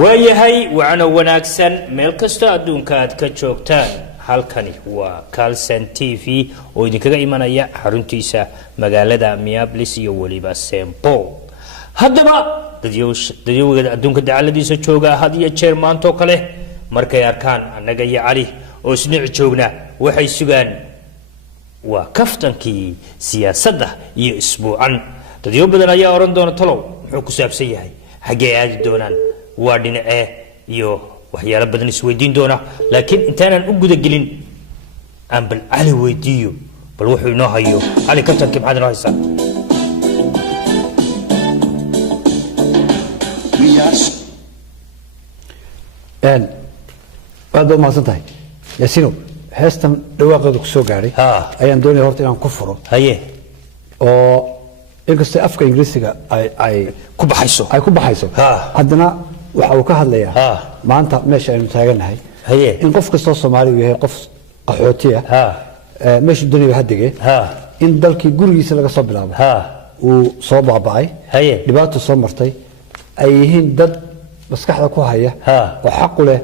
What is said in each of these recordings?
waayahay wacana wanaagsan meel kasta adduunka aad ka joogtaan halkani waa Carlson TV oo idinkaga imanaya xaruntiisa magaalada Minneapolis iyo waliba St. Paul haddaba dadweynaha adduunka dacaladiisa jooga had iyo jeer maanto kale markay arkaan anaga iyo Cali oo isnic joogna waxay sugaan waa kaftankii siyaasadda iyo isbuucan dadyo badan ayaa oran doona talow wuxuu ku saabsan yahay xagee aadi doonaan waa dhinacee iyo waxyaalo badan isweydiin doona laakiin intaanan u guda gelin aan bal Cali weydiiyo bal wuxuu inoo hayo Cali kaftankii maxaad inoo haysaa aad u mahadsantahay Yaasino heestan dhawaaqeedu ku soo gaaray ayaan doonay horta inaan ku furo haye oo inkastoo afka Ingiriisiga ay ku baxayso haddana waxa uu ka hadlayaa maanta meesha aynu taaganahay haye in qof kastoo Soomaali uu yahay qof qaxooti ah meesha dunida hadige in dalkii gurigiisa laga soo bilaabo uu soo baaba'ay haye dhibaato soo martay ay yihiin dad maskaxda ku haya oo xaq u leh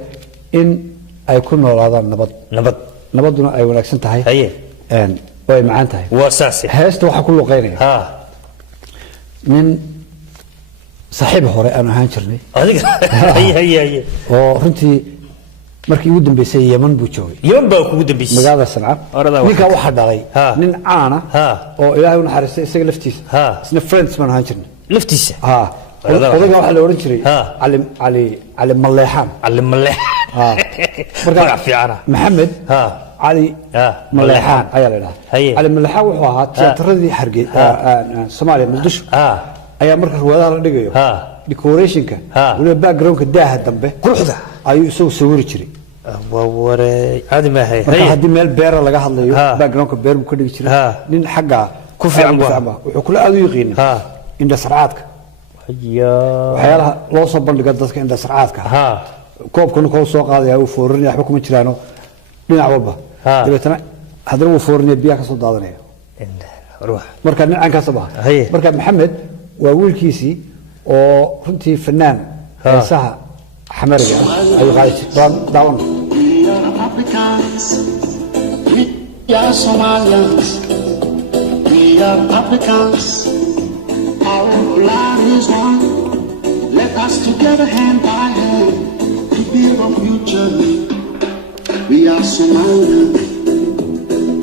in ay ku noolaadaan nabaduna ay wanaagsan tahay haye way macaan tahay wasaasi heesta waxa ku luqeynaya من صاحب هوري أنا هانشرني هي oo runtii markii ugu dambeysay Yemen buu joogay Yemen baa ugu dambeysay magaalada Sanca ninka waxa dhalay nin caana oo Ilaahay u naxariistay isaga laftiisa isna friends man hanjirnay laftiisa odaga waxa la oran jiray Ali Maleexan marka fiicana Maxamed علي مليحان ayaa la yiraahdaa علي مليحان wuxuu ahaa tiyaatarradii Hargeysa Soomaaliya Muqdisho ayaa marka ruwaadaha la dhigayo decorationka waliba backgroundka daaha dambe quruxda ayuu soo sawiri jiray waree aad ma hay hadii meel beer laga hadlayo backgroundka beer ku dhigi jiray nin xagga ku fiican wuxuu kula aad u yaqaan inda sarcaadka waxyaalaha loo soo bandhigo dadka inda sarcaadka koobkuna koo soo qaadaya uu foorinaya waxba kuma jiraano dhinac walba dibetana hadana uu foornay biyaha ka soo daadanaya marka nin aan ka sabaha marka Maxamed waa wiilkiisii oo runtii fanaan heesaha xamariga ay qaadeen daawan Let us together hand by hand to build a future. We are Somalians,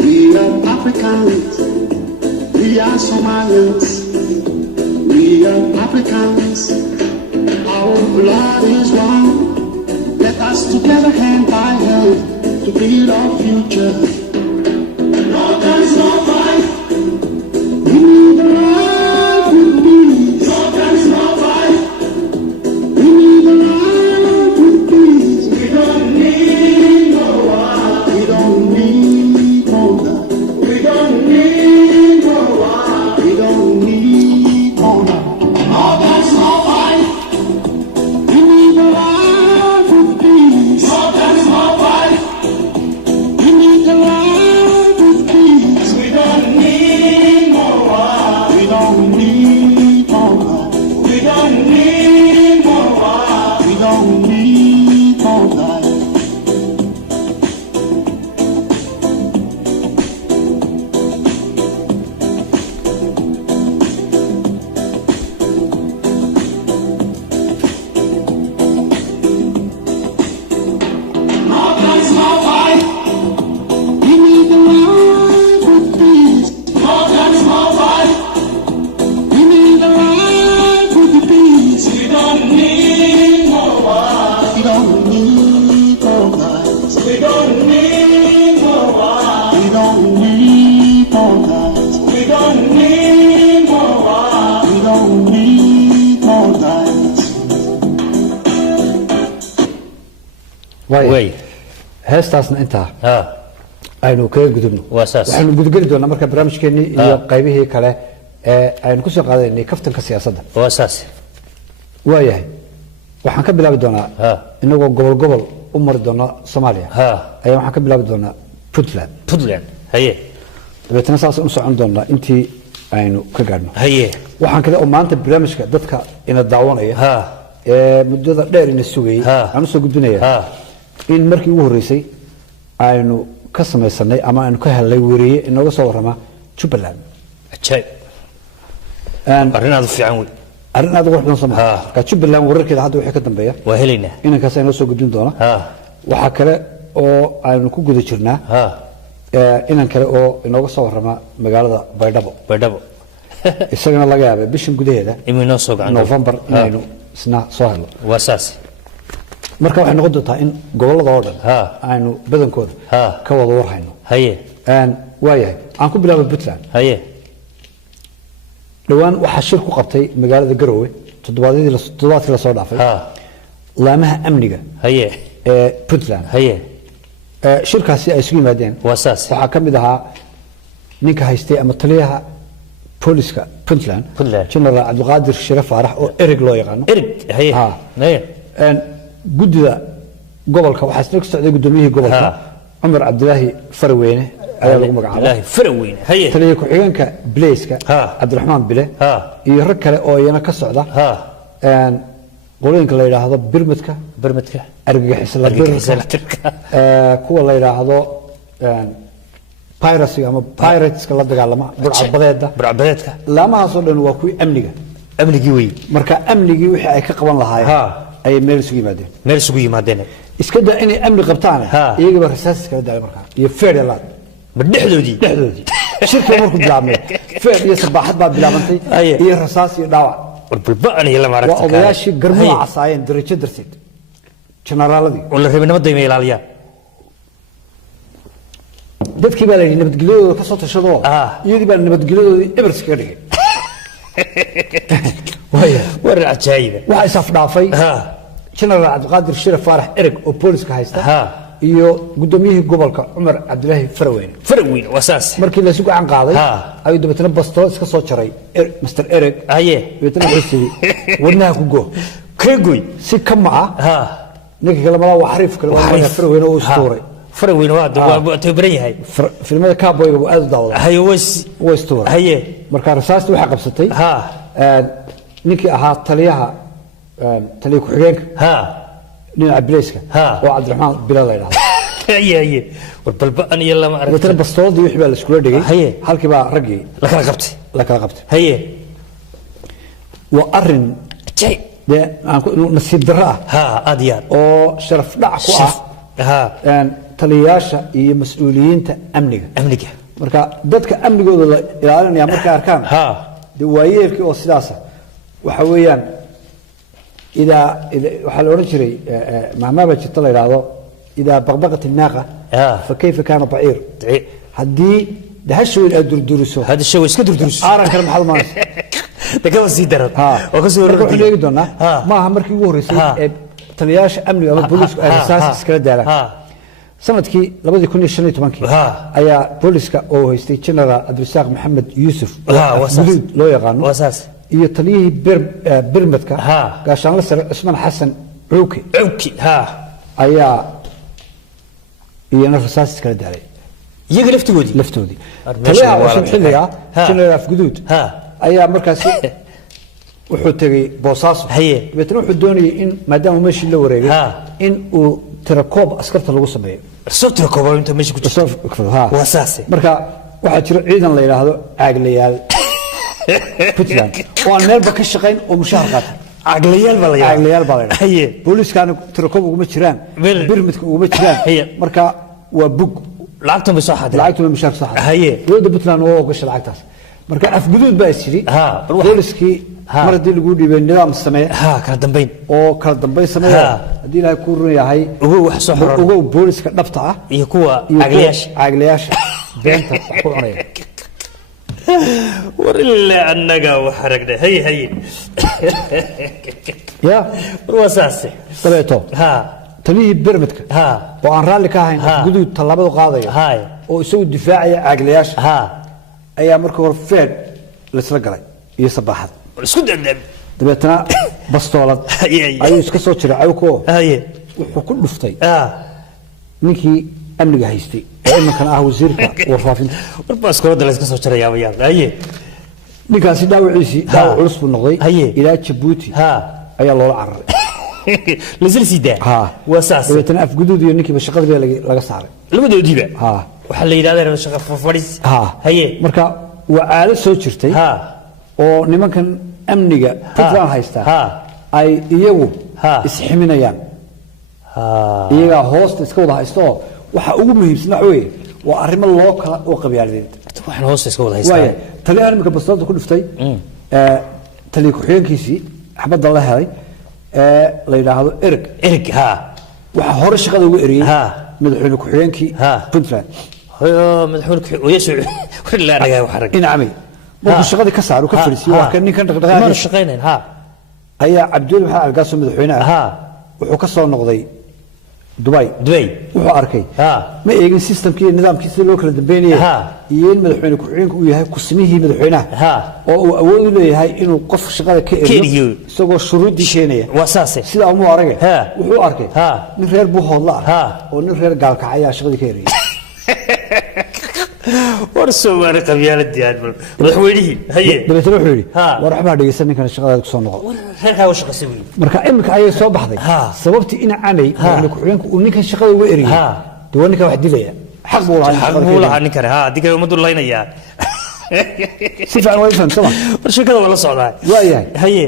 we are Africans, we are Somalians, we are Africans, our blood is one. Let us together hand by hand to build our future. No guns, no fight. We need a life with peace. No guns, no fight. We need a life with peace. We don't need no war. We don't need no war. We don't need no war. We don't need no war. No guns, no fight. We need a life with peace. No guns, no fight. We need a life with peace. We don't need no war. We don't need no war. We don't need no war. We don't need no war. No guns, no fight. We need a life with peace. No guns, no fight. We need a life with peace. We don't need no war. We don't need no guns. We don't need no war. We don't need no guns. We don't need no war. We don't need no guns. way heestaasna inta aynu kaga gudubno wasaas waxaanu gudgeli doonaa marka barnaamijkeeni iyo qaybihii kale ee aynu ku soo qaadaynay kaftanka siyaasadda wasaas waayahay waxaan ka bilaabi doonaa inagoo gobol u mari doona Soomaaliya ayaa waxaan ka bilaabi doonaa Puntland haye dabeetana saas u socon doonaa intii aynu ka gaadhno haye waxaan kale oo maanta barnaamijka dadka ina daawanaya muddada dheer ina sugayay aan soo gudbinayaa in markii ugu horeysay aynu ka samaysanay ama aynu ka helay wariye inooga soo warrama Jubbaland ajaib arinaad fiican wey arinaad wax badan sameeyay ka Jubbaland wararkeeda hadda wixii ka dambeeya waa helaynaa inankaas aynu soo gudbin doona waxa kale oo aynu ku guda jirnaa inan kale oo inooga soo warrama magaalada Baydhabo isagana laga yaabay bishan gudaheeda inuu soo gacan November inaynu isna soo helo wasaas marka waxay noqon doontaa in gobolada oo dhan aynu badankooda ka wada warhayno haye waayahay aan ku bilaabo Puntland haye dhawaan waxa shir ku qabtay magaalada Garowe toddobaadkii la soo dhaafay laamaha amniga haye Puntland haye shirkaasi ay isugu yimaadeen wasaas waxa kamid ahaa ninka haystay ama taliyaha booliska Puntland General Abdulqaadir Shire Faarax oo Erig loo yaqaan haye haye gudida gobolka waxa isla socday gudoomiyihii gobolka Umar Abdullaahi Farweyne ayaa lagu magacaabay Farweyne haye taliye ku xigeenka Blaiska Cabdiraxmaan Bile iyo rag kale oo iyana ka socda qolooyinka la yiraahdo birmadka argagixisada kuwa la yiraahdo piracy ama pirateska la dagaalama burcadbadeedka laamahaasoo dhan waa kuwii amnigii wey marka amnigii wixii ay ka qaban lahaayeen ay meel isugu yimaadeen iska daa inay amni qabtaan iyagaba rasaas iskala daalay markaa iyo feedelaad ma dhexdoodii shirka markuu bilaabmay feed iyo sabaaxad baa bilaabantay iyo rasaas iyo dhaawac والبلبان هي لما عرفت وأضياشي قرموا عصاين درجة درسيد جنرالدي ولا ربنا ما ضيمي العليا دد كي بالي نبت قليو كصوت الشضوء يدي بال نبت قليو إبرس كده وهي ورع جايبة واحد صف ضعفي جنرال عبد القادر الشريف فارح إرق وبوليس كهيستا iyo gudoomiyaha gobolka Umar Abdullaahi Farweyne wasaas markii la sugo aan qaaday ay dabatana basto iska soo jaray Mr Eric haye weetana xusii wadnaha ku go kagoy si kama ninka kale ma waa xariif kale waa Farweyne oo istuuray Farweyne waa tabaran yahay filmada cowboy oo aad u daawada haye way istuuray haye marka rasaasta waxa qabsatay ninkii ahaa taliyaha taliye ku xigeenka نين بليسكا وعبد الرحمن بلال هي والبلبان يلا ما عرفت مثلا بسطول دي وحبال السكول دقي هي halkii baa ragii la kala qabtay هي وأرن جاي ده نصيب درا أديار أو شرف دعك يعني تلياشة مسؤولين أمنية مركا دتك أمنية ولا يعلن يا مركا أركان دوايير كي أصلاصة وحويان إذا وحال ورجري ما بتطلع هذا إذا بغبغت الناقة فكيف كان بعير هدي ده هالشيء اللي درسوه هذا الشيء إيش كدر درس كلام حال ماس ده كم سيدرت وكسر يقولنا ما همرك يوري تلياش أمني أو بوليس أساس سكر دارك سنة كي لابد يكون يشني تمانكي أيا بوليس أو هيستيشنرا عبد الرزاق محمد يوسف لو يغانو وأساس يطليه برمتك قاشان لسر اسمه حسن عوكي أيا ينفساس كلا داري يجي لفتودي تليها وشم حليا شنو في جدود أيا مركز وحوتي بوصاص هي بتروح الدوني إن ما دام ماشي اللي وريجي إن وتركوب أسكرت الوصل بيه صوت تركوب أنت ماشي كنت وأساسي مركز واحد عيدا الليلة هذا عقليال Puntland وأنا نربك الشقين ومشاركات عقليال بالله هي بوليس كانوا تركوب ومشران برمتك ومشران هي مركا وبوق لعقتهم بصحة لعقتهم بمشارك صح هي ولد Puntland هو قش لعقتها مركا أفقدود بأسري بوليس كي مرة دي اللي يقول بين نظام السماء كردمبين أو كردمبين السماء دي لا يكون يا هاي وهو حصحر وهو بوليس كنبطة يكوا عقلياش بينته حقوقنا ورلا النجا وحرقنا هي يا رواساسي طلعتو تليه برمتك وأن رالك هاي جدود طلبه قاضي هاي ويسوي دفاعي عقلياش أيام مركور فين لسلقري يصبحت اسكت عندهم دبتنا بسطولة أيوة اسكسو ترى عيوكو هاي وكل نفتي نيكي أمني هايستي إما كان وزيرك وفافين بس كل ده اسكسو ترى يا وياه هاي نيكاسي داوي عيسي داوي علص بالنقضي هاي إلى جيبوتي ayaa loola cararay لازل سيدا واساس ويتنا أفقدود يونيكي بشقة لقى صار لما دوديبه وحل يدادر شقة فريس هي مركا وعادة سوتشرتي oo nimankan amniga Puntland haysta ay iyagu isximinayaan iyaga hoosta iska wada haysto waxa ugu muhiimsan weey waa arrimo loo kala oo qabyaaladeen waxaan hoosta iska wada haystaa taliyaha nimanka bastoolada ku dhiftay taliye ku xigeenkiisii xabada la helay la yiraahdo Erik waxa hore shaqada ugu eriyay madaxweyne ku xigeenkii Puntland madaxweyne weeyso wala anaga wax arag inamay markuu shaqadii ka saaro ka fariisiyo waa kan ninkan dhaqdhaqaaqay ma shaqeyneen ayaa Cabdul Maxamed Algaas madaxweynaha wuxuu ka soo noqday Dubai wuxuu arkay ma eegin systemkii nidaamkiisa loo kala dambeeyay iyo in madaxweyne ku xigeenku uu yahay kusmihii madaxweynaha oo uu awood u leeyahay inuu qof shaqada ka eriyo isagoo shuruudii keenaya wasaase sida uu aragay wuxuu arkay nin reer buu hoodla oo nin reer gaalkacay shaqadii ka eriyay ورسوماري قبيلة ديان مدحوينه هي دبيتنا وحوري ورحبا dhageysan ninkan shaqada ku soo noqdo reerka waa shaqo sameeyay marka imika ay soo baxday sababtii in aanay ku xigeenku uu ninkan shaqada uga eriyay diiwaanka wax dilaya xaq buu lahaa ninkan diga umadu laynaya si fiican way fahmsan war shaqada wala socdaa waayahay haye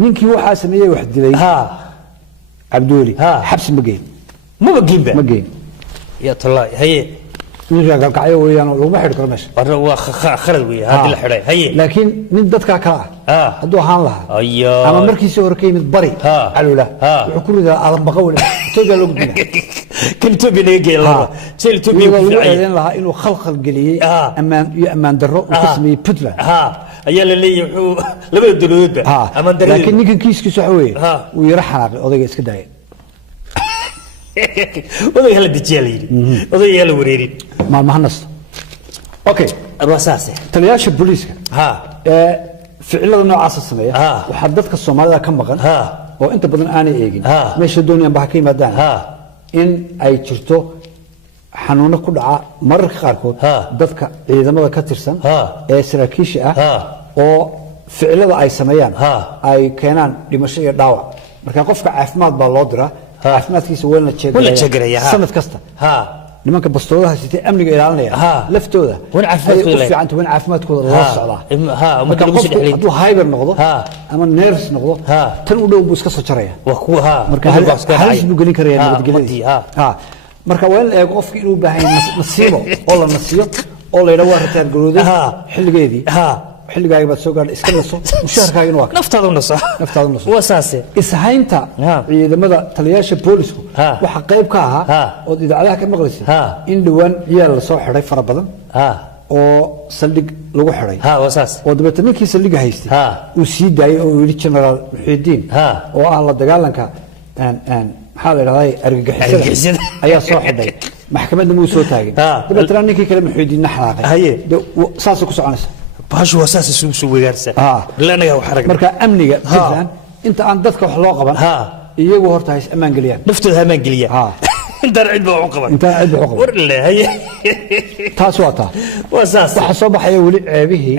ninkii waxa sameeyay wax dilay Cabduuli xabsi ma geen ya talaa haye ninka galkacyo weeyaan oo lagu xidh karo meesha waa khalad weey hadii la xidhay haye laakiin nin dadka kala haduu ahaan lahaa ama markiisii hore ka yimid bari calula wuxuu ku ridaa adan baqawl toga loo gudbina كلتوبي نيجي الله سيلتوبي وعيدين لها إنه خلق قليل أمان درو وقسمي بدلة أيال اللي يحو لما يدلود أمان درو لكن نيجي كيس كسحوي ويرحنا وضيق إسكداي وضيق هلا دجالي وضيق هلا وريرين ما هنص أوكي الرصاصة تلياش البوليس فعلا نوع السمية وحددك الصومالي كم بقى وأنت بدن أنا إيجين مش الدنيا بحكي مدان إن أي تشتو حنونك كلها مرة خاركود ضدك إذا ما كترسن سراكيش وفعلا أي سميان أي كانان لمشي دعوة مركان قفك عفمات بالودرة عفمات كيس ولا تشجرية سنة كسته nimanka bastoodaha sitay amniga ilaalinaya laftooda wan caafimaadkooda ay fiican wan caafimaadkooda la socda marka lagu soo dhixlay haduu hyper noqdo ama nerves noqdo tan u dhow buu iska soo jaraya waa kuwa marka halis buu gelin karaya nabadgelyada marka waa in eego qofkii inuu baahan nasiibo oo la nasiyo oo la yiraahdo waa ritaar garooday xilligeedii xilligaaga baad soo gaadhay iska naso mushaharkaaga inuu naftaadu naso wasaase ishaynta ciidamada taliyaasha boolisku waxa qayb ka ahaa oo idaacadaha ka maqlaysay in dhawaan ciyaal la soo xiray fara badan oo saldhig lagu xiray wasaase oo dabadaminkii saldhiga haystay uu sii daayay oo yiri General Muxiidiin oo ah la dagaalanka maxaa la yiraahdaa argagixisada ayaa soo xidhay maxkamadda muu soo taagay dabadana ninkii kale Muxiidiin naxraaqay saas ku soconaysa باش واساس سو ويغارسا لا نغا وحرق marka amniga fiican inta aan dadka wax loo qaban iyagu horta hay amaan galiyaan naftooda amaan galiyaan inta cid baa u qaban inta cid baa u qaban war la hay taas waata wasaas waxa soo baxay wali ceebihii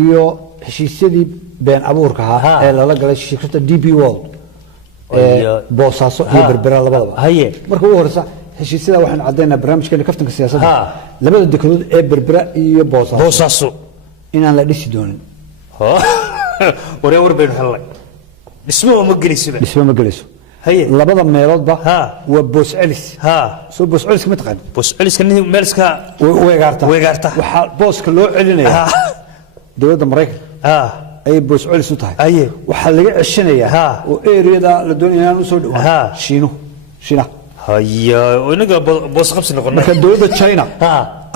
iyo heshiisyadii been abuurka ee lala galay shirkadda DP World boosaaso iyo berbera labadaba haye marka uu horsa heshiisyada waxaan cadeynaa barnaamijkeena kaftanka siyaasadda labada dekedood ee berbera iyo boosaaso inaan la dhisi doonin war baynu helay dhismo ma gelayso haye labada meeloodba waa boos celis soo boos celis ma taqaan boos celis kan meelska weegaarta waxa booska loo celinaya dawladda Mareykanka ay boos celis u tahay waxa laga ceshanayaa oo area-da la doonayo inaan u soo dhawaado Shiina هيا ونقى بوس خمس نقول لكن دولة تشاينا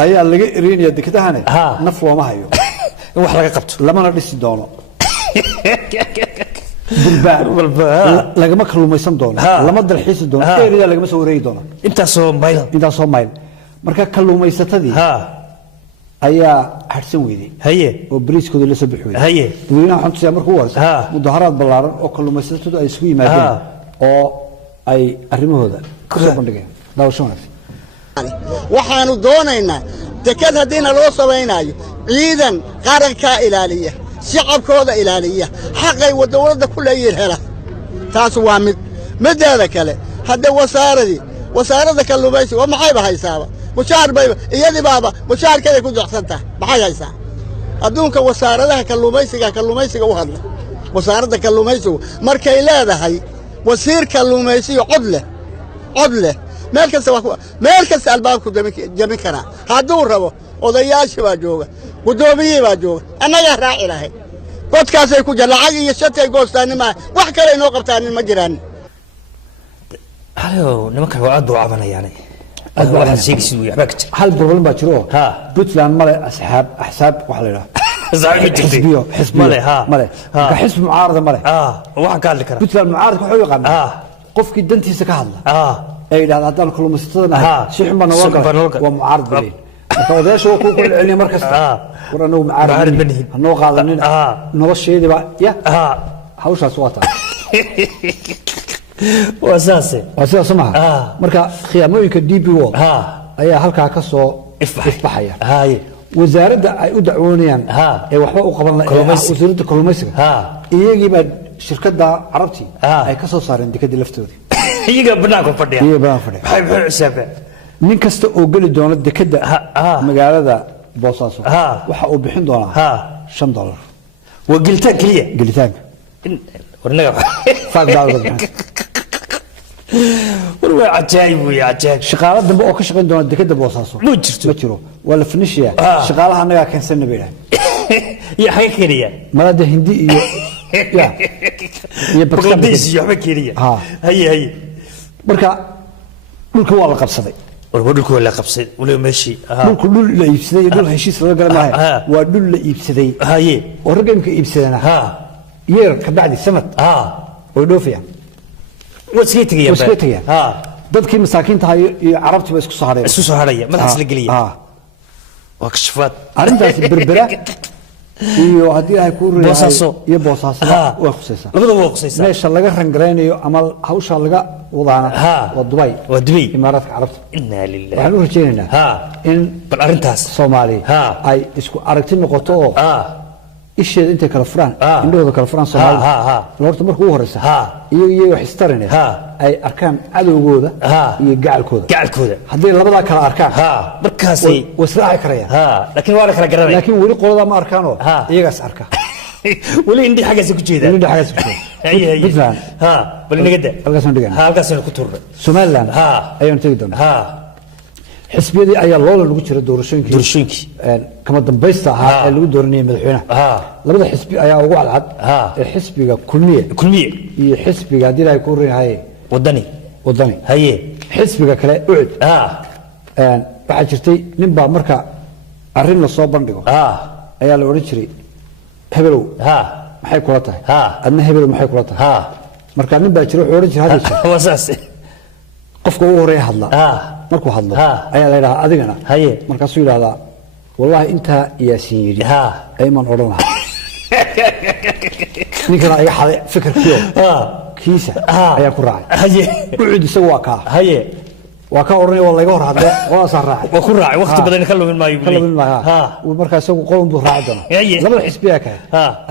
أي اللي جرين يدك ده هنا نفوا ما هيو واحد قبته لما نرسي دونه بالباء لقى ما كلوا ما يسمى دونه لما در حيس دونه إيه رجال لقى ما سوي دونه أنت صو مايل مركا كلوا ما يستدي أي حرسون ويدي هي وبريس كذا لسه بحوي هي ولينا حنت سيامر كوارس مظاهرات بلارن أو كلوا ما يستدي أي سوي ما بين أو أي أرموه waxaanu doonaynaa dekad haddiina loo samaynayo ciidan qaranka ilaaliya shacabkooda ilaaliya xaqay dowladda ku leeyihiin hela taas waa mideeda kale hadda wasaaradda kalluumaysiga waa maxayba haysaaba mushaar bayba iyadii baaba mushaarkeeday ku docsan tahay maxay haysaa adduunka wasaaradaha kalluumaysiga u hadla wasaaradda kalluumaysigu markay leedahay wasiir kalluumaysiga cod leh meel kasta albaabku jamin karaa hadduu rabo odayaashii baa jooga guddoomiyihii baa jooga annagaa raaci lahay godkaasay ku jira lacag iyo shatay goostaanin maaha wax kale inoo qabtaanin ma jiraan halo nimankan waa aad buu cabanayaane aad buu waxaad sheegaysid wey waxbaa ka jira hal problem baa jiro puntland male axsaab waxa la yidhaha male xisbi mucaarada male waxaan ka hadli karaa puntland mucaaradka waxuu yaqaanaa qofkii dantiisa ka hadla ay yidhahda haddaan kalluumaysatada nahay si xun baa naloo galay waa mucaarad baleyn marka odayaasha waa kuu kula celiniya mar kasta war anagu mucaarad manihin hanoo qaadanin nolosheediba ya hawshaas waa taa waa sidaas maha marka khiyaamooyinka DP World ayaa halkaa ka soo ifbaxaya wasaaradda ay u dacwoonayaan ee waxba u qaban wasaaradda kalluumaysiga iyagii baa shirkadda carabtii ay ka soo saareen dekedii laftoodii iyaga banaanka fadhiya maxay xisaabeen nin kasta oo geli doona dekedda magaalada Boosaaso waxa uu bixin doonaa $5 waa gelitaan kaliya gelitaanka warnaga war waa cajaayib wey cajaayib shaqaale dambe oo ka shaqayn doona dekedda Boosaaso ma jiro waa la finishiya shaqaalaha anaga keensan nabeeyay iyo xaga keenaya malada hindi iyo Bangladesh iyo waxba keenaya haye marka dhulka waa la qabsaday dhulka waa la qabsaday wala meeshii dhul la iibsaday dhul heshiis laga galay waa dhul la iibsaday haye oo ragayimka iibsadana yeer ka bacdi sanad oo dhoofiyaan waskeetiyaan dadkii masaakiinta iyo carabtiba isku soo haraya madax la galiya waa kashfaad arintaas berbera iyo hadii ay ku riixay iyo Boosaaso waa khusaysan labadaba waa khusaysan meesha laga rangareynayo ama hawsha laga wadaana waa Dubai Imaaraadka Carabta inna lillahi waxaan u rajaynaynaa in bal arintaas Soomaaliya ay isku aragti noqoto oo isheed inta kala furaan indhooda kala furaan Soomaaliya horta markuu u horeysa iyaga wax istarine ay arkaan cadowgooda iyo gacalkooda haddii labada kala arkaan markaas ay wasraaci karayaan laakiin waa la kala garanay laakiin wali qolada ma arkaano iyagaas arka wali indhi xagaas ku jeeda Puntland bal nagada halkaas ku tuurnay Somaliland ayaan tagi doonaa xisbiyadii ayaa loola lagu jira doorashooyinkii kama dambaysta ahaa ee lagu dooranayay madaxweynaha labada xisbi ayaa ugu cadcad ee xisbiga kulmiye iyo xisbiga hadii ay ku riixay wadani haye xisbiga kale ucud waxa jirtay nin baa marka arrin la soo bandhigo ayaa la oran jiray hebelow maxay kula tahay adna hebelow maxay kula tahay marka nin baa jira wuxuu oran jiray hadda wasaas qofka ugu horeeya hadla markuu hadlo ayaa la yiraahdaa adigana markaasuu yiraahdaa wallahi inta yaasiin yiri ayman oran ninkana ay xalay fikirkiyo kiisa ayaa ku raacay ucud isagu waa ka oranay waa laga hor hadlay waa soo raacay waa ku raacay waqti badan ka lumin maayo markaas isagu qoon buu raaci doona labada xisbiya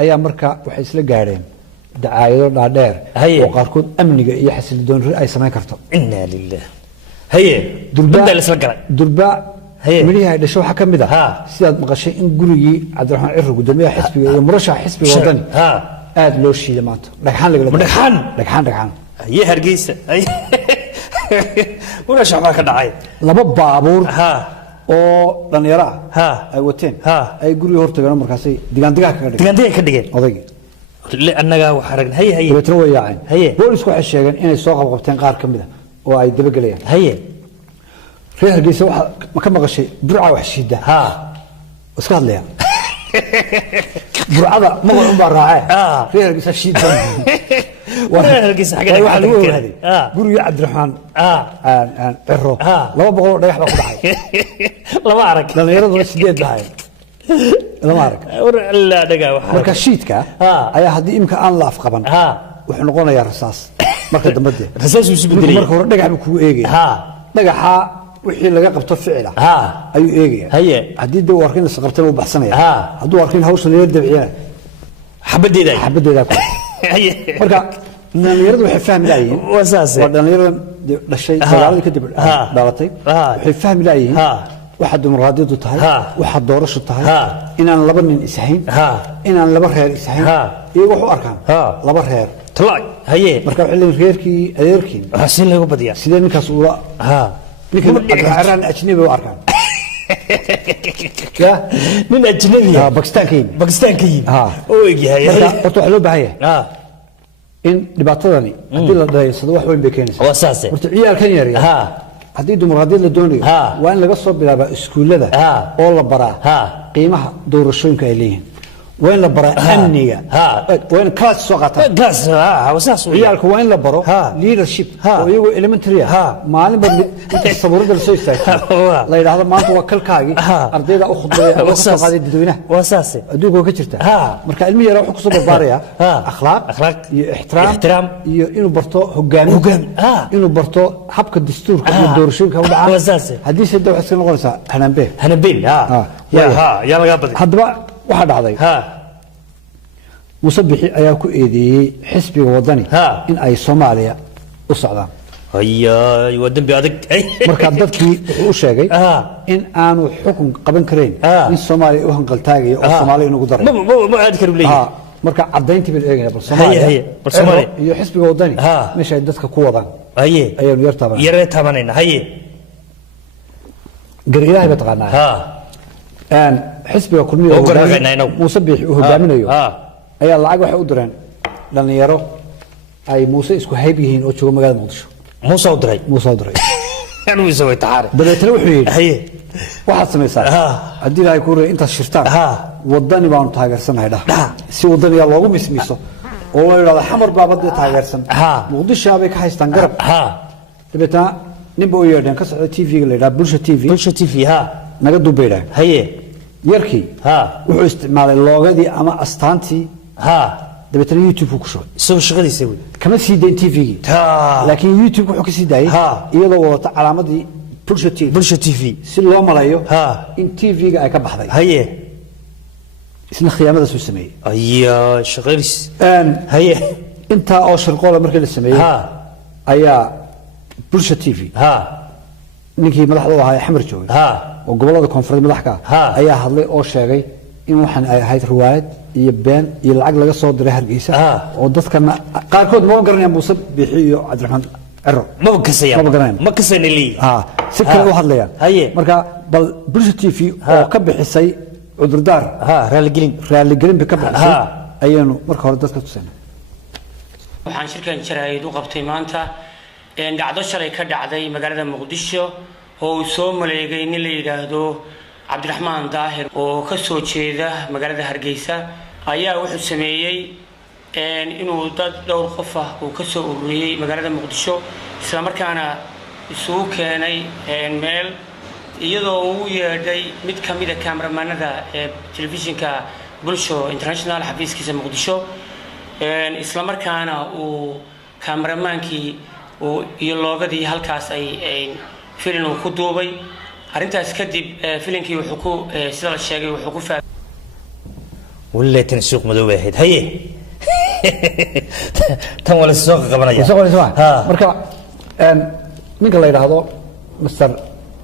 ayaa marka waxay isla gaareen dacaayado dhaadheer oo qaarkood amniga iyo xasilooni ay sameyn karto inna lillahi haye durba la isla galay durba midhihi ay dhasho waxa kamid ah sidaad maqashay in gurigii Cabdiraxmaan Cirro gudoomiyaha xisbiga iyo murashaxa xisbiga wadani aad loo shiiday maanta dhagxaan haye Hargeysa murashax baa ka dhacay laba baabuur oo dhalinyaro ay wateen ay guriga hortageen markaasay digaandiga ka dhigeen odayga annaga waxa ragn haye beetro way yaaceen boolisku waxay sheegeen inay soo qabqabteen qaar kamid ah oo ay daba galayaan reer Hargeysa waxa ma ka maqashay burca wax shiida iska hadlaya burcada ma qol baa raacay reer Hargeysa shiida reer Hargeysa xaga waxa lagu ogaaday guriga Cabdiraxmaan Cirro 200 dhagax baa ku dhacay lama arag dhalinyaradu sideed lahayd lama arag la dhaga waxa marka shiidka ayaa hadii imka aan la afqaban wuxuu noqonayaa rasaas marka dambe rasaas uu isbedelay marka hore dhagax buu ku eegay dhagaxa wixii laga qabto ficil ayuu eegaya hadii dad warkin is qabtay uu baxsanaya haduu warkin hawshan yar dabciina حبديدا marka dhalinyaradu waxay fahmi laayeen wasaase dhalinyaradu dhashay dagaaladii kadib dhalatay waxay fahmi laayeen waxa dimuqraadiyadu tahay waxa doorasho tahay inaan laba nin ishayn inaan laba reer ishayn iyagu wax u arkaan laba reer talaay haye marka waxa leeyahay reerkii adeerkii si lagu badiyaa sidee ninkaas uu ninkan araan ajnabi u arkaan من أجنبي باكستان كين أوه يا horta waxa loo baahan yahay in dhibaatadani hadii la dhaysado wax weyn bay keenaysaa wasaase horta ciyaalkan yar hadii dimuqraadiyad la doonayo waa in laga soo bilaabaa iskuulada oo la baraa qiimaha doorashooyinka ay leeyihiin وين لبرا أمنية وين كلاس سوقاتها كلاس وساس عيالك وين لبرو ليدرشيب ويجوا إلمنتريا ما علم أنت تصور هذا الشيء لا إله هذا ما هو كل كاجي أرضي ذا أخذ وساس هذه الدنيا وساس أدوك وكترته مركا علمية راح يقصد بالبارية أخلاق احترام إنه برتو هجامي إنه برتو حبك الدستور كل الدورشين كهودا وساس حديث الدولة حسين الغرسة هنبيل يا لقابض هذا واحد عضي مصبحي أياكو إيدي حسبي ووطني إن أي صوماليا وصعدان هيا يودن بيادك مركا ددكي وحو شيغاي إن آنو حكم قبن كرين إن صوماليا وهن قلتاغي أو صوماليا إنو قدرين ما عاد كرب ليه مركا عدينتي بالإيغي بالصوماليا هي بالصوماليا iyo xisbiga wadani meesha ay dadka ku wadaan ayaan yartabanayna haye gariiraha bataqaanaa xisbiga kulmiga oo musabix uu hogaaminayo ayaa lacag waxa u direen dhalinyaro ay muuse isku hayb yihiin oo jooga magaalada muqdisho muuse u diray inuu isoo taxaare dabeetana wuxuu yiri haye waxaad samaysaa haddii ay ku reey inta shirtaan wadani baan taageersanahay si wadaniga loogu mismiso oo la yiraahdo xamar baabada taageersan muqdisho bay ka haystaan garab dabeetana ninba u yeedhan ka socda TV-ga la yiraahdo bulsha TV naga duubayna haye yarkii wuxuu isticmaalay loogadii ama astaantii dabeetana YouTube ku shubay soo shaqadiisa weey kama sii deyn TV-gi laakiin YouTube wuxuu ka sii daayay iyadoo wadata calaamadii bulsha TV si loo malayo in TV-ga ay ka baxday haye isna khiyaamada soo sameeyay ayaa shaqadiis haye inta oo shirqoole markii la sameeyay ayaa bulsha TV ninkii madaxda u ahaa xamar joogay oo gobolada koonfureed madaxka ayaa hadlay oo sheegay in waxan ay ahayd riwaayad iyo been iyo lacag laga soo diray Hargeysa oo dadkana qaarkood ma garanayaan Muuse Bixi iyo Cabdiraxmaan Ciro ma kasayaan li si kale u hadlayaan marka bal bulsha TV oo ka bixisay cudurdaar raaligelin ka bixisay ayaynu marka hore dadka tusayna waxaan shirkan jaraayid u qabtay maanta dhacdo shalay ka dhacday magaalada Muqdisho oo soo maleegay in la yiraahdo Cabdiraxmaan Daahir oo ka soo jeeda magaalada Hargeysa ayaa wuxuu sameeyay inuu dad dhowr qof ah oo ka soo ururiyay magaalada Muqdisho isla markaana isugu keenay meel iyadoo uu yeedhay mid ka mid ah cameramanada ee telefishinka Bulsho International xafiiskiisa Muqdisho isla markaana uu cameramankii iyo loogadii halkaas ay filim uu ku duubay arintaas kadib filimkii wuxuu ku sida la sheegay wuxuu ku faafay wala tan suuq madow ahayd haye tan wala suuq qabanaya marka ninka la yiraahdo Mr.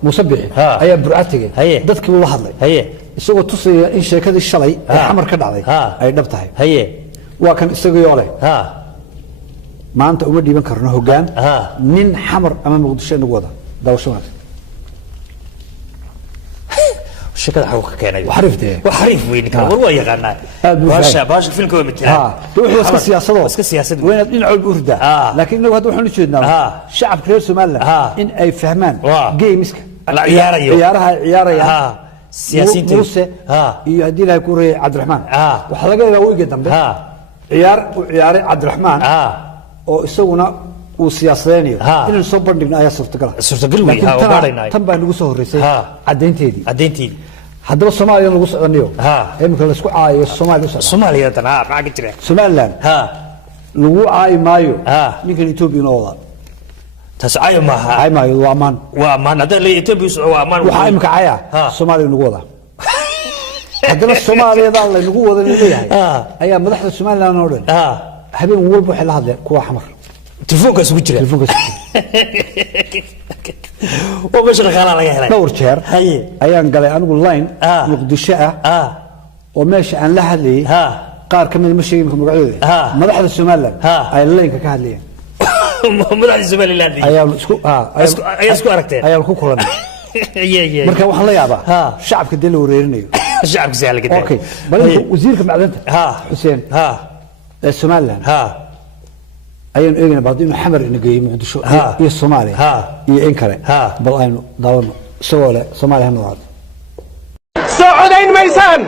Musabix ayaa burcatiga dadkii uu la hadlay isagoo tusaya in sheekadii shalay ay xamar ka dhacday ay dhab tahay waa kan isagoo leh maanta uma dhiiban karno hoggaan nin xamar ama muqdisho nagu wada daawashada shakada xaw ka keenay وحريف weyn ka war waa yaqaanaa baasha filmka waa mitira wuxuu iska siyaasado weyn dhinac urda laakiin inagu hadda waxaan u jeednaa shacabka reer Soomaaliland in ay fahmaan gameska la ciyaaraya siyaasiyiinta iyo hadii la ku reey Cabdiraxmaan waxa laga yaabaa wiiga dambe ciyaaray Cabdiraxmaan oo isaguna uu siyaasadeeyo inuu soo bandhigno ayaa suurtagal weey ha baaraynaa tan baa nagu soo horeysay cadeynteedii haddaba Soomaaliya lagu socdaniyo imika la isku caayo Soomaaliya tan maxaa ka jira Somaliland lagu caay maayo ninkan Ethiopia oo wada tascaayo maayo waa amaan hada la Ethiopia waa amaan waxa imika caaya Soomaaliya nagu wada haddana Soomaaliyeed la nagu wada leeyahay ayaa madaxda Soomaaliland oo dhan habeen walba waxay la hadleen kuwa xamar telefoonka isugu jira oo bashar kala laga helay dhowr jeer ayaan galay anigu line Muqdisho oo meesha aan la hadlayay qaar kamid ma sheegin magacooda madaxda Soomaaliland ay line ka hadlayeen madaxda Soomaaliland ayaa isku aragteen ayaa ku kulanay marka waxaan la yaabaa shacabka dal wareerinayo shacabka si halka okay bal wasiirka macdanta Xuseen Soomaaliland ayaan eegna baad inuu xamar inagay Muqdisho iyo Soomaaliya iyo in kale bal aynu daawano Soomaaliya hanoo سعودين ميسان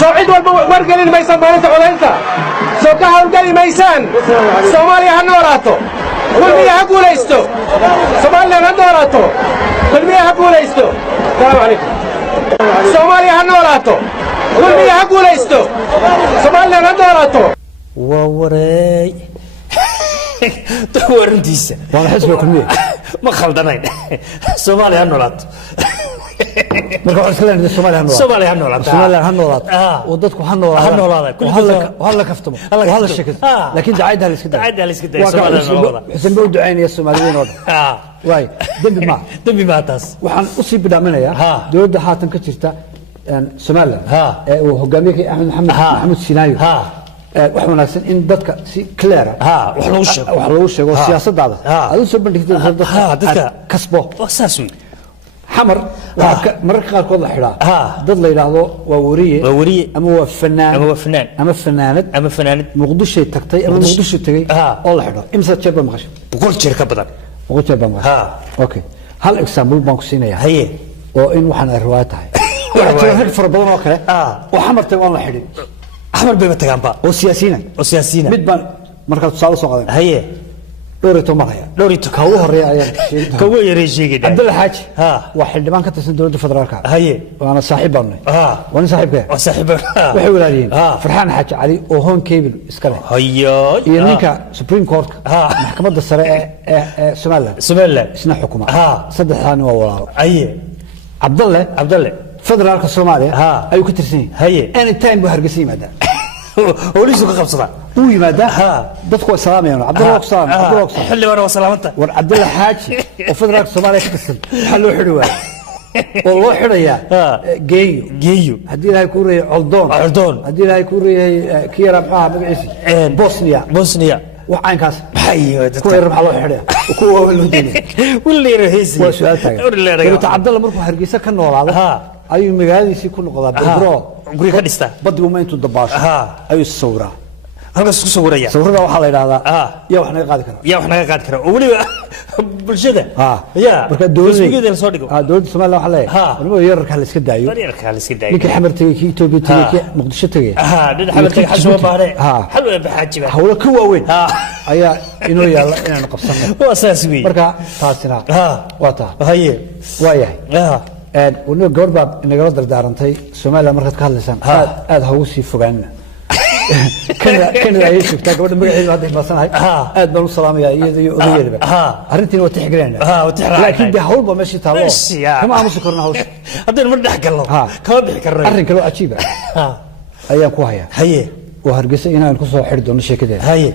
سعود والمرقلين ميسان مالك عودينتا سوكاها والقلي ميسان سوماليا هنوراتو كل مية هقول ايستو سوماليا هنوراتو كل مية هقول ايستو السلام عليكم سوماليا هنوراتو كل مية هقول ايستو سوماليا هنوراتو ووري تورنتيسا وانا حسبه كل مية ما خلطنين سوماليا هنوراتو marka wax kale in Soomaaliya hannoolaad oo dadku hannoolaad hal kaftamo hal shakad laakiin daacada la iska day xuseen buu ducaynaya Soomaaliyeed oo way dambi ma taas waxaan u sii bidhaaminayaa dawladda haatan ka jirta Soomaaliland ee uu hogaamiyay Axmed Maxamed Sinaayo wax wanaagsan in dadka si clear wax lagu sheego siyaasadda aad u soo bandhigtay dadka kasbo saas weey حمر مرة قال كل حلا ضد اللي يلاحظوا وورية أما فنانة مقدوش تكتي أما مقدوش تجي الله حلا إمسا تشبه مغش بقول شركة بدل بقول شركة مغش أوكي هل إكسامبل بانك سينيا هي وإن وحنا الروايتها هيك فربنا وكله وحمر تبغى حلي حمر بيبتغان با وسياسيين مدبان مركز صالح صغير هي دوريتو مريا دوريتو كوو هريا كوو يريشيغي عبد الحاج واحد دبان كتسن دولة فدرالكا هي وانا صاحبنا وانا صاحبك وحي ولادين فرحان حاج علي او هون كيبل اسكله هيا ينيكا سوبريم كورت محكمة السرية سوماليلاند اسنا حكومة صدحاني وولاو عبد الله فدرالكا الصومالية ايو كترسين هي اني تايم بهرقسي مادا وليسو كقبصدا ويمادا dadku waa salaamayaa Cabdullaah Qasaan xilli wara salaamta war Cabdullaah Xaaji oo federaalka Soomaaliya ka tirsan waxa loo xidhi waayay oo loo xidhaya geeyo hadii ilaahay ku reeyay Coldoon hadii ilaahay ku reeyay kiyara maxaa magaciisa Bosnia waxaankaas ku yar maxaa loo xidhaya ku waa loo diinay wali rahiisi waa su'aal taagan Cabdullaah markuu Hargeysa ka noolaado ayuu magaaladiisii ku noqdaa Bedro guri ka dhista badgu ma intuu dabaasho ayuu sawraa halkaas ku sawiraya sawirada waxa la yiraahdaa wax naga qaadi kara oo waliba bulshada marka dawladda la soo dhigo dawladda Soomaaliya waxa leeyahay inuu yararka la iska daayo ninka xamartay ki Itoobiya tagay Muqdisho tagay dad xamartay xasoo baare halwa baxaajiba hawlo ka waaweyn ayaa inoo yaala inaan qabsano waa saas weey marka taasina waa taa waayahay ونو قربا نقدر دردارنتي سوماليا مركز كهلسان هذا هو سي فوغان كان عايش في تاك ولا مغعي هذا المسان هاي اد بنو سلام يا يدي وديربا arrintii waa tixgelina laakiin de hawlba meeshii taalo kama aamusi karna hawsha hadii mar dhex galno kama bixi karno arrin kale oo ajiib ayaan ku hayaa haye oo Hargeysa inaan ku soo xiri doono sheekadeeda haye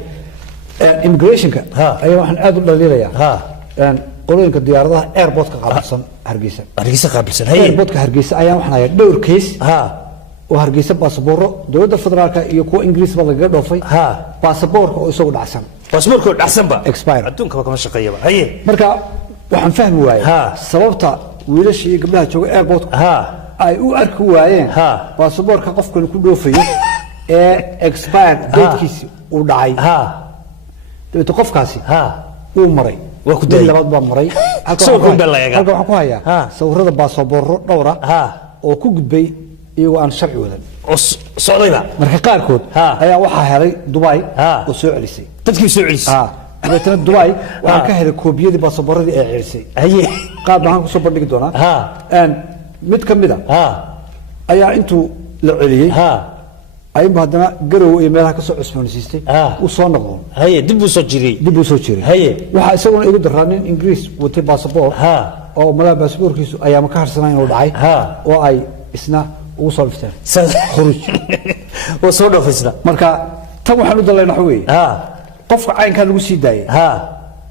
immigrationka ayaa waxaan aad u dhaliilaya qolooyinka diyaaradaha airport ka qaabsan Hargeysa qaabilsan haye airport ka Hargeysa ayaan waxaan hayaa dhowr case oo Hargeysa baasabooro dawladda federaalka iyo kuwa Ingiriis ba laga dhoofay baasaboorka oo isagu dhacsan ba expire adduunka kama shaqeeyaba haye marka waxaan fahmi waayay sababta wiilasha iyo gabdhaha jooga airport ay u arki waayeen baasaboorka qofkan ku dhoofayo ee expire datekiisa uu dhacay dadka qofkaasi uu maray waa ku day labad ba maray halka waxaan ku hayaa sawirada baasabooro dhowr oo ku gudbay iyagoo aan sharci wadan oo socdayba marka qaarkood ayaa waxa helay Dubai oo soo celisay dadkii soo celisay dabeetana Dubai waxaan ka helay koobiyadii baasaboorradii ay celisay haye qaab waxaan ku soo bandhigi doonaa mid kamid ayaa intuu la celiyay ay baadana garow iyo meelaha ka soo cusboonaysiistay uu soo noqdo haye dib u soo jiray haye waxa isaguna igu daraanin Ingiriis watay baasaboor oo mala baasaboorkiisu ayaa ma ka harsanaa inuu dhacay oo ay isna وصل فتان خروج وصوده فيسنا مركا تم وحنو دلنا حوي قف عين كان لو سي داي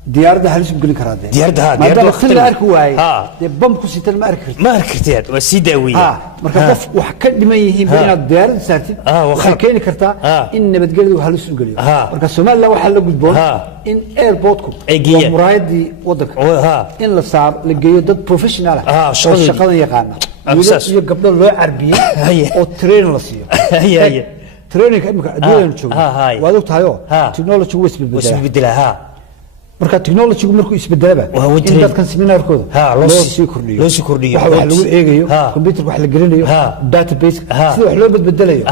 ديارده هل سبقلين كرادين ديارده ما دام خلي ارك واي دي بام كسيتن ما اركرتيد وسي داويه marka qof wax ka dhiman yihiin inaad diyaarad saartid waxa keeni kartaa in nabadgelyo hal isu galiyo marka Soomaaliya waxa la gudboon in airportku waa muraayadii wadanka in la saar la geeyo dad professional ah shaqada yaqaan iyo gabdho loo carbiyay oo train la siiyo training imka adduunka joogo waa og tahay oo technology way isbeddelaa marka technology markuu isbedelaba in dadkan seminarkooda loo sii kordhiyo waxa lagu eegayo computer wax la gelinayo database sida wax loo bedelayo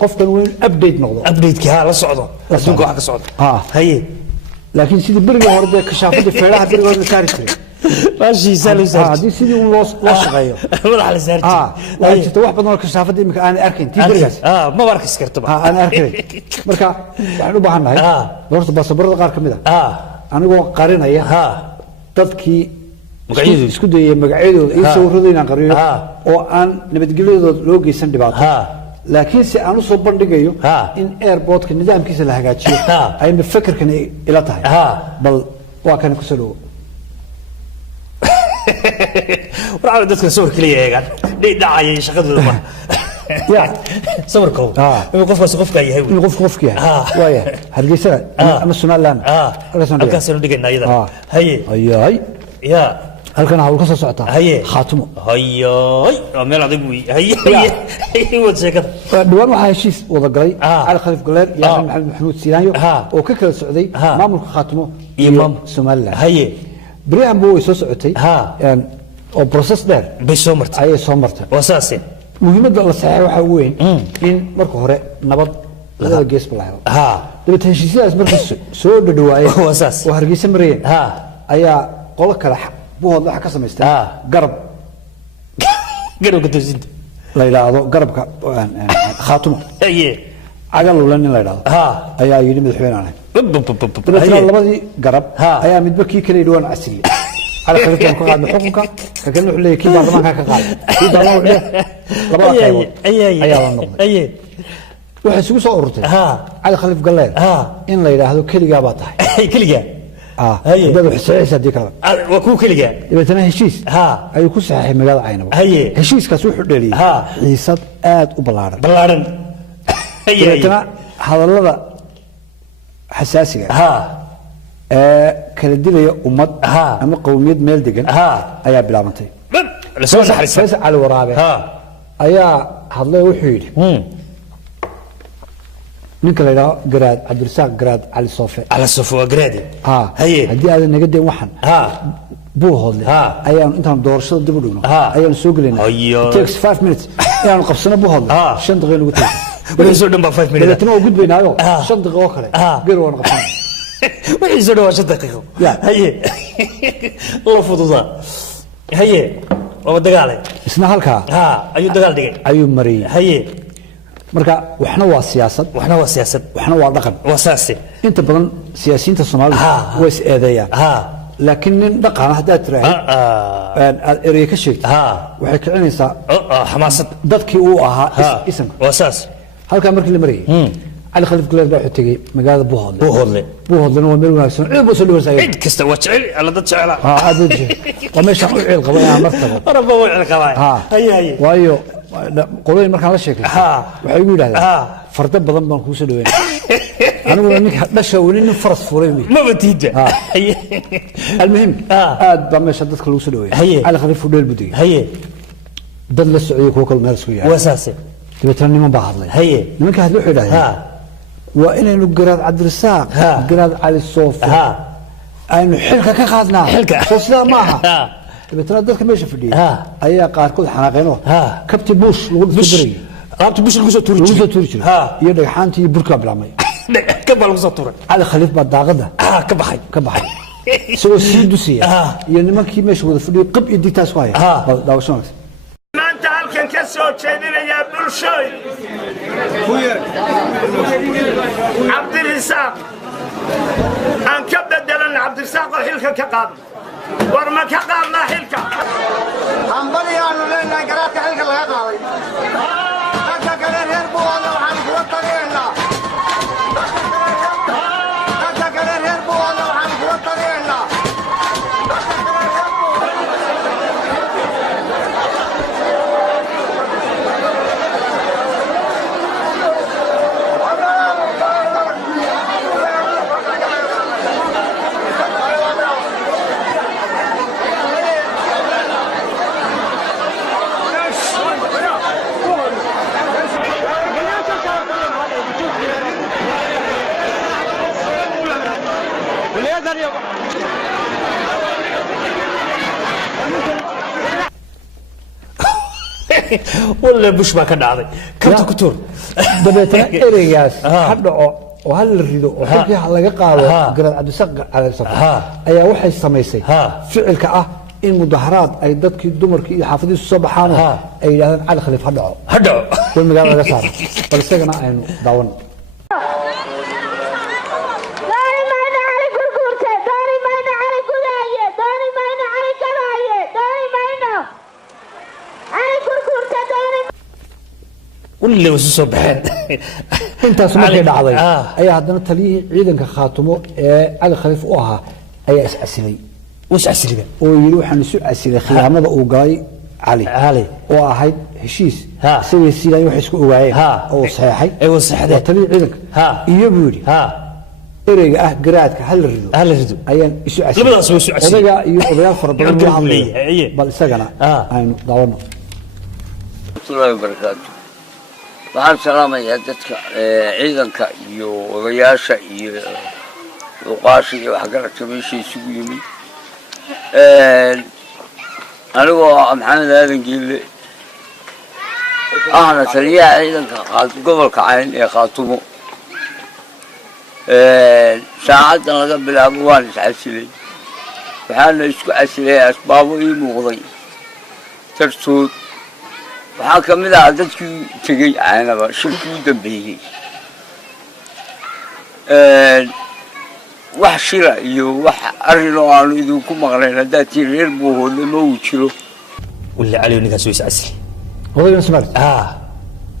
qofkan uu update noqdo update-ka la socdo adduunka wax ka socdo haye laakiin sidii bariga hore ee ka shaafada feeraha bariga hore saari jiray ماشي سالو سالو هذه سيدي ونلص شقيه ولا على سارتي لا انت واحد بدنا كشافه دي انا اركن تي بريغاس ما بركس كرتبا انا اركن marka waxaan u baahanahay horta baasaboorada qaar kamid ah anigoo qarinaya dadkii magacyadooda isku dayay magacyadooda iyo sawirradooda inaan qariyo oo aan nabadgelyadooda loo geysan dhibaato laakiin si aan u soo bandhigayo in airportka nidaamkiisa la hagaajiyo ay fikirkan ila tahay bal waa kan ku soo dhawo وعلى دتك صور كليه يغان دي دعاي شقدودا ما يا صوركو قفك يا هي قفك يا وايا هرجيسه اما سومالان halkaasoo dhigayna ayada haye ayay ya halkan hawl ka soo socota khaatimo ayay meel adag wi haye wad sheekada dhawaan waxa heshiis wada galay Cali Khaliif Galeer iyo Maxamed Maxamuud Siinayo oo ka kala socday maamulka khaatimo iyo Soomaaliland haye بريان بو soo socotay oo process dheer bay soo martay ay soo martay wasaase muhiimada la saxay waxa weyn in marka hore nabad laga gees balaayo dibadda heshiisyadaas markii soo dhadhawaayay wasaas oo hargeysa mareen ayaa qolo kale buhooda waxa ka samaystay garabka toosinta la yiraahdo garabka khaatimo aye agal ulan la yiraahdo ayaa yiri madaxweynaha labadii garab ayaa midba kii kale dhawaan casri على خريطة كقاعد حكمك كأنه حلي كي بعض ما كقاعد كي بعض ما وده لبعض كيو أي أي وحسوا صورته على خليف قليل إن لا يلاحظوا كل جابته كل جا هي بدو حساس هديك وكو كل جا يبقى تنا هشيس أي كوس صحيح مجال عينه هشيس كسوح دليل حيصد آد وبلارن هي تنا هذا الله حساسية kala dilaya ummad ama qowmiyad meel degan ayaa bilaabantay soo saxrisay Cali Waraabe ayaa hadlay wuxuu yiri ninka la yiraahdo Garaad Cabdirasaaq Garaad Cali Soofe Garaadi haye hadii aad naga deen waxan buu hodlay ayaan intaan doorashada dib u dhigno ayaan soo galeynaa it takes 5 minutes ayaan qabsano buu hodlay 5 daqiiqo lagu tagay wixii soo dhan ba 5 minutes dadna oo gudbaynaayo 5 daqiiqo kale gaar waan qabsan wixii soo dhawaashay daqiiqo haye la fududa haye waa dagaalay isna halka ayuu dagaal dhigay ayuu mariyay haye marka waxna waa siyaasad waxna waa dhaqan wasaasi inta badan siyaasiyiinta Soomaaliya way is eedeeyaan laakiin nin dhaqan hadaa tiraahdo aad erey ka sheegtay waxay kicinaysaa xamaasad dadkii uu ahaa isanka wasaasi halka markii la mariyay علي خليف قليل بقى حتى مقالة بوهضلي ومير وناكسون عيب وصل له رسائل عيد كسته وجعل على ضد شعله هذا ومش عيل قبايا مرتبط ربا وعيل قبايا هي وايو قولي مركان لا شكل waxay ugu yiraahdeen farda badan baan ku soo dhaweyn anigu ninka dhasha weli faras furay ma batiida المهم aad ba meesha dadka lagu soo dhaweeyay علي خليف dheel budig haye dad la socday kuwa kale meel isku yahay wasaase dibatan niman baa hadlay haye nimanka hadlay wuxuu yiraahdeen وإنه جراد عبد الرزاق جراد علي الصوفي أنه حلقة كخاذنا حلقة فصلا معها بتردد كم يشوف دي أي قار كل حناقينه كبت بوش لغد فدري رابط بوش الجزء توريج يدك حانتي بركة بلا مي كبر الجزء توري على خليف بعد داغده كبحي سوى سيدوسية يعني ما كي مش وذا فدي قب يدي تاسوايا داوشونك halkan ka soo jeedinaya bulshoy Cabdirasaaq aan ka bedelan Cabdirasaaq xilka ka qaad war ma ka qaadna xilka aan bari aanu leenahay garaadka xilka laga qaaday ولا بوش ما كان عاضي كم تكتور دبيتنا إرياس حد وهل الريدو وحكي على قاعدة قرأ عبد السق على السفر أي واحد سميسي فعل كأه المظاهرات أي ضدك الدمر كي حافظي الصبحانه أي لهذا على خليف هدعو والمجال هذا صار فلسجنا إنه داون واللي وسوسو بحين انت سمعت دعوي اي هادنا تليه ciidanka khaatumo ee Ali Khaliif u ahaa ayaa is-asilay oo yiri waxaan isu asilay khiyaamada uu galay Ali oo ahayd heshiis sidii sidii wax isku ogaayeen oo saxay taliye ciidanka iyo buuri ereyga ah garaadka hal rido ayaan isu asilay labadaas way isu asilay odaga iyo odayaal fara badan oo hadlay bal isagana aynu daawano Assalamu alaykum waxaan salaamayaa dadka ciidanka iyo odayaasha iyo uqaashi iyo waxgaradka meesha isugu yimid anigoo maxamed aadan giille ahna taliyaha ciidanka gobolka Cayn ee Khaatumo saacadan laga bilaabo waan is-casilay waxaana isku casilay asbaabo ii muuqday tartood waxaa ka mid ah dadkii tegay aanaba shirkii u dambeeyey wax shira iyo wax arrin oo aanu idinku maqlayn haddaad tii reer buuhoodle ma uu jiro walla cali ninkaas way is-casilay odaygan Soomaali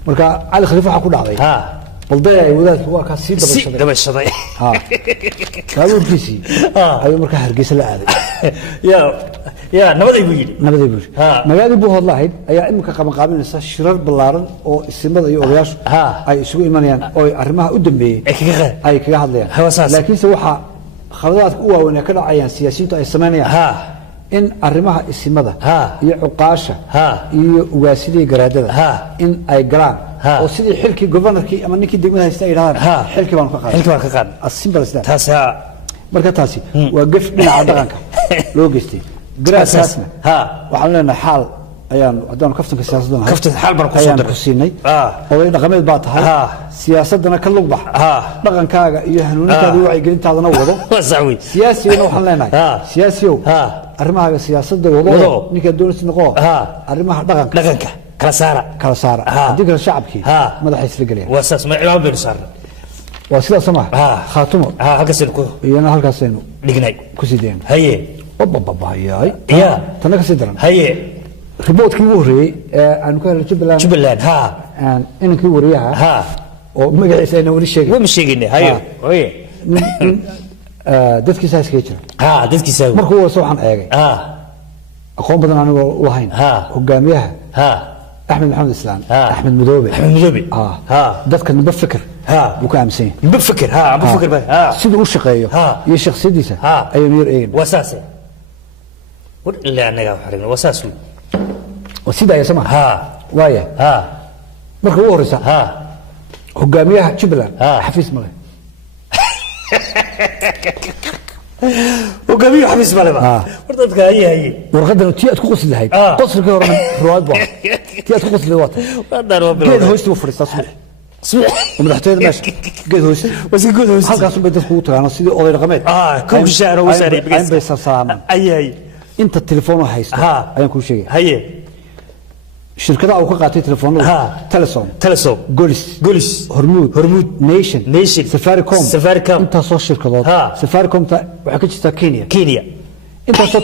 marka Ali Khaliif waxa ku dhacday balday ay wadaadku waa ka sii dabashaday kaaluurkiisii ayuu markaa Hargeysa la aaday يا نبضي بيجي magaalada buuhood lahayd ayaa imika qabanqaabinaysa shirar ballaaran oo isimada iyo odayaashu ay isugu imanayaan oo arrimaha u dambeeyay ay kaga hadlayaan laakiin se waxa khaladaadka u waaweyn ee ka dhacayaan siyaasiyiintu ay sameynayaan in arrimaha isimada iyo cuqaasha iyo ugaasidii garaadada in ay galaan oo sidii xilkii governorkii ama ninkii degmada haysta ay yiraahdaan xilkii baan ka qaad as-simple isla taasa marka taasi waa gaf dhinaca dhaqanka loo geystay garaadkaasna waxaan leenahay xaal ayaan haddaan kaftanka siyaasadana kaftan xaal baan ku soo diray siinay oday dhaqameed baa tahay siyaasadana ka lug bax dhaqankaaga iyo hanuunintaada iyo wacyigelintaadana wado siyaasiyana waxaan leenahay siyaasiyow arrimaha siyaasadda wado ninka doonaysa noqo arrimaha dhaqanka kala saara haddii kale shacabkii madaxa isla geliyaan waa saas ma cilaabo baynu saarnay waa sidaas sama khaatumo halkaasaynu ku iyana halkaasaynu dhignay ku sii dayno haye bababahayaay tana ka sii daran haye riboodkii ugu horreeyey ee aanu ka helay Jubbaland inankii wariyaha oo magaciisa ayna weli sheegin wama sheegin haye dadkiisa iskaga jira dadkiisa markuu warso waxaan eegay aqoon badan anigoo u lahayn hogaamiyaha أحمد محمد الإسلام أحمد مدوبي ذاتك نبى فكر وكام سين نبى فكر نبى فكر بقى سيد وشقيه يشق سيديسه أي مير إيه وساسه اللي أنا قاعد حرينا وساسه وسيدا يا سماه وايه مركب ورثة هجاميها جبلان حفيز مله وقبيل حبيس مالبا ورطتك هي ورغدنا تيات كوقس اللي هاي قصر كهرباء من رواد بوا تيات كوقس اللي واطي قيد هوست وفرس تصوير ومدحتين ماشي قيد هوست بس قيد هوست حلقة صوب بدك قوتها أنا سيدي أولي رقمات كل شهر هو ساري عين بيسا سلام أي أنت التليفون وهيست أيام كل شيء هي شركة أو قاعدة تليفون تلسوم جوليس هرمود نيشن سفاريكوم أنت صوت شركة سفاريكوم وحكيت كينيا أنت صوت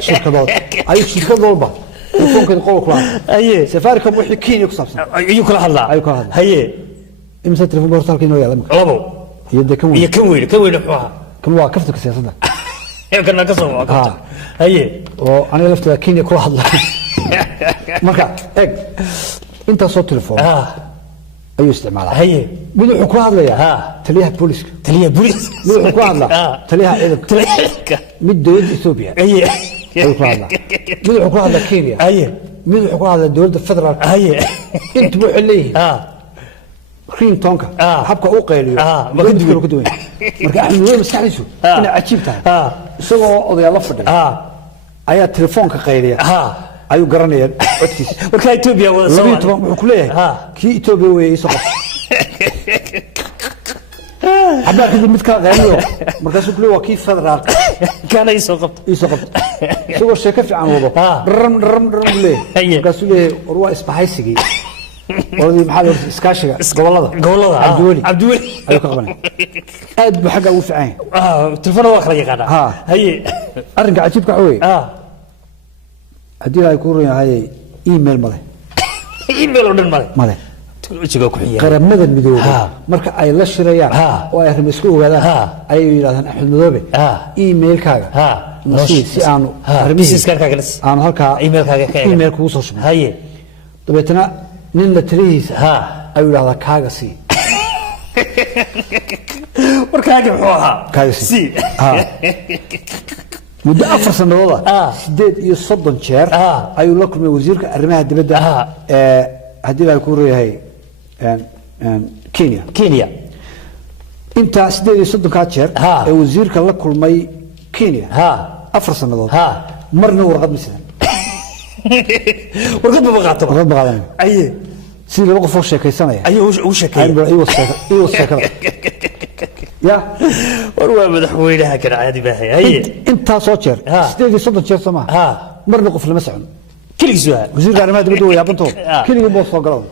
شركة أي شركة ضربة تليفون كده قوي كلام سفاريكوم وحكي كينيا كسبسة أيوك الله هي imsa telefoon horta halkii noo yaala labo iyo kan weyn xuha kan waa kafta siyaasadda kana ka soo waqta haye oo aniga laftada Kenya kula hadlay marka eeg inta soo telefoon ayuu isticmaalaa haye mid wuxuu ku hadlayaa taliyaha booliska mid wuxuu ku hadlaa taliyaha ciidanka mid dowladda Ethiopia haye ayuu ku hadlaa mid wuxuu ku hadlaa Kenya haye mid wuxuu ku hadlaa dowladda federaalka haye inta wuxuu leeyahay green tonka habka uu qayliyo magadiga ku duwan marka ahmiyada maskaxdiisu ina cajiib tahay isagoo odayaal fadhiya ayaa telefoonka qayliya ayuu garanayaan codkiisa marka Ethiopia wada soo wuxuu ku leeyahay kii Ethiopia weeyay soo qabtay habaa kadib mid ka qayliyo markaas uu waa kii federaalka kana soo qabtay isagoo sheeko fiican wado ram leeyahay markaas uu leeyahay war isbahaysigii ولدي محل إسكاشة قولة عبدولي أيوة كقبنا أد بحاجة وفعين تلفون واخر يقعد هي أرجع عجيب كحوي هدي يكون هاي إيميل ماله إيميل ولا ماله قرب مدى المدوبي مركا أي لا شريان وأي مسكوه هذا أي يلاهن أحد مدوبي إيميل كاغا نصيب سيانو رميسيس كاغا أنا هالكا إيميل كوسوس هي طبعا nin la tiriis ayuu yiraahdaa kaaga si warkaaga wuxuu ahaa si muddo 4 sanadood 38 jeer ayuu la kulmay wasiirka arrimaha dibadda hadii ay ku reeyahay Kenya inta 38 ka jeer ee wasiirka la kulmay Kenya 4 sanadood marna warqad misan warqad ma qaato aye si laba qof oo sheekaysanaya ayuu u sheekay ayuu sheekay ya warwa madaxweynaha kana caadi baahay aye inta soo jeer 38 jeer sama marna qof lama socon kaligiis wasiirka arrimaha dibadda way abanto kaligii boo soo galay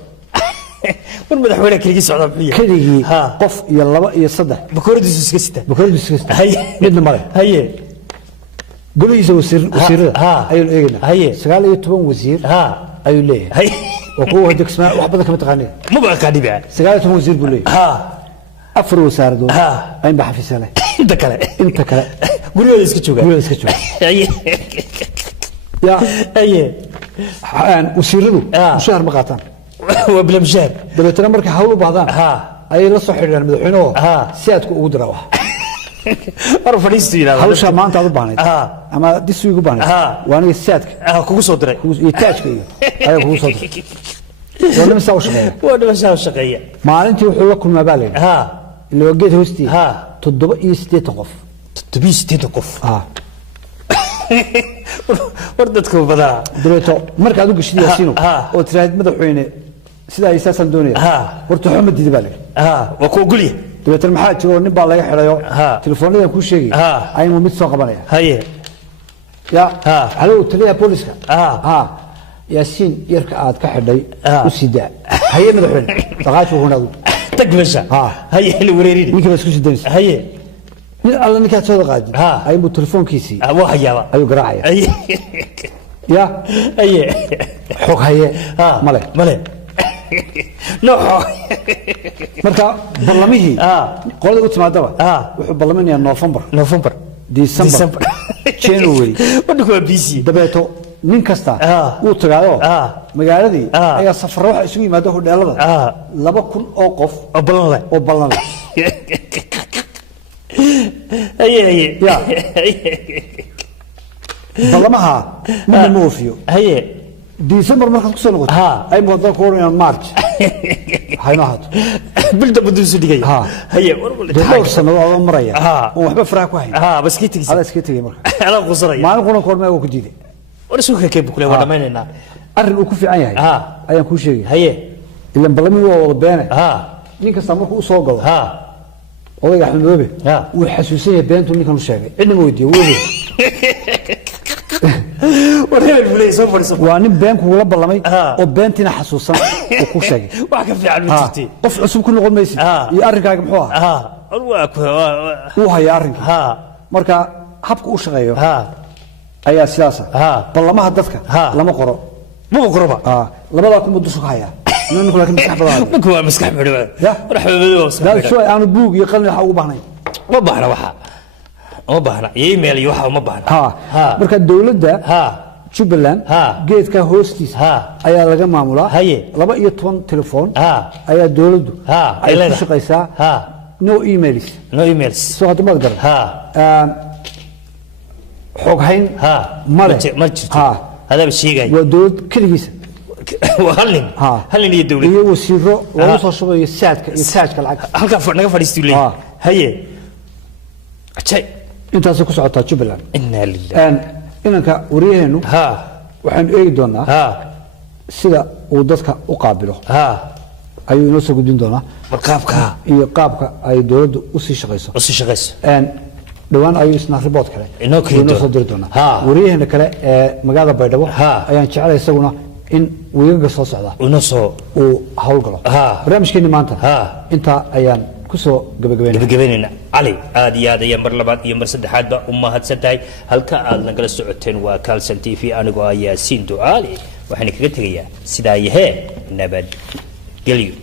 war madaxweynaha kaligii socda bixiya kaligii qof iyo laba iyo saddex bakooradiisu iska sita haye midna male haye قولي وزير أيون إيجنا سقال يتبون وزير أيون ليه وقوه هديك اسمه وحبذا كم تغني مو بقى قاعد يبيع سقال يتبون وزير قولي أفر وساردو أين بحفي سالة أنت كلا قولي ولا يسكتشوا يا وسيردو مشاهر مقاطن وبلا مشاهر دلتنا مركي حاولوا بعضان أي لا صحيح لأن مدحينه سيادكو أقدر أنا فريستي لا هل شاء ما أنت أضباني أما دسوي قباني وأنا السادك كوسو دري يتاج كي أيوة كوسو دري وأنا مساوي شقية ما أنت وحول كل ما بالي اللي وجيت هوستي تضبط يستيقف وردتكم بدا دريتو مركز أدوك شدي ياسينو وتراد مدحوينه سيدا أساسا دوني ورتو حمد دي بالي وكوغلي دبيت المحل تقول نبى الله يحريو تلفوني كل شيء أي مو متسوق بنيه هي يا هلو تليها بوليسك ياسين يركع عاد كحدي وسيدا هي مدحون تغاشوا هنا تقمشة هي الوريري مين بس كوش الدنس هي الله نكات صوت غادي أي مو تلفون كيسي واحد يا أيو قراعي هي يا هي حق هي ملك نوح marka barlamihii qolada u timaadaba wuxuu barlamaynayaa November December January wadku waa busy dabeeto nin kasta uu tagaado magaaladii ayaa safar wax isugu yimaado hodheelada 2,000 oo qof oo ballan leh aye ya ballamaha ma moofiyo aye December markaad ku soo noqoto ay moodo koorayaan March hayna hato bilda budus dhigay haye dhowr sano oo maraya oo waxba faraha ku hayn bas kiitigiisa ala iska tagay marka ala qusray maalin kuna koormay oo ku diiday warsuuka keeb kule wada maynayna arrin uu ku fiican yahay ayaan ku sheegay haye ilan balami waa wada beene ninka markuu soo galo odayga Axmed Madoobe uu xasuusan yahay beentu ninkan u sheegay cidna ma weydiiyo weey ورهيب البوليس سوف يصير وأنا بينك ولا بالله وبينتنا حسوسا وكل شيء واحد في علم تيتي قف عصب كل غول ميسي يأرك هاي محوها وهاي يأرك مركا حبك وش غيره أي سياسة بالله ما هدفك لما قرأ مو قربة لما ذاك مدرسك هيا نقول لك مسح بضاعة نقول مسح بدو يا رح بدو لا شو أنا بوق يقلني حقوق بحني ما بحنا وحا ما بحنا إيميل يوحى ما بحنا ها بركة الدولة ده ها جبلان جيت كهوستيس أيا لقى معمولة هي لبا يطون تلفون أيا الدولة أيا كل قيسا نو إيميلز سو هذا ما أقدر حقين ما هذا بالشيء جاي ودود كل جيس وهلين هلين هي الدولة هي وسيرو ووصل شوية يساعد كالعكس هل كان نقف فلسطين هي شيء أنت أسكت على جبلان إنا لله إنك وريهنو وحن أيدونا سida uu dadka u qaabilo ayuu inoo soo gudbin doonaa qaabka ay dawladdu u sii shaqeyso dhawaan ayuu isna report kale inoo soo diri doonaa wariyahana kale ee magaalada Baydhabo ayaan jecelahay isaguna in wiigaga soo socda uu hawlgalo barnaamijkeena maanta inta ayaan kusoo gabagabeynaa cali aad iyo aad ayaan mar labaad iyo mar saddexaad ba u mahadsantahay halka aad nagala socoteen waa Kalsan TV anigoo ah Yaasiin Ducaali waxaan kaga tegayaa sidaa yahay nabad gelyo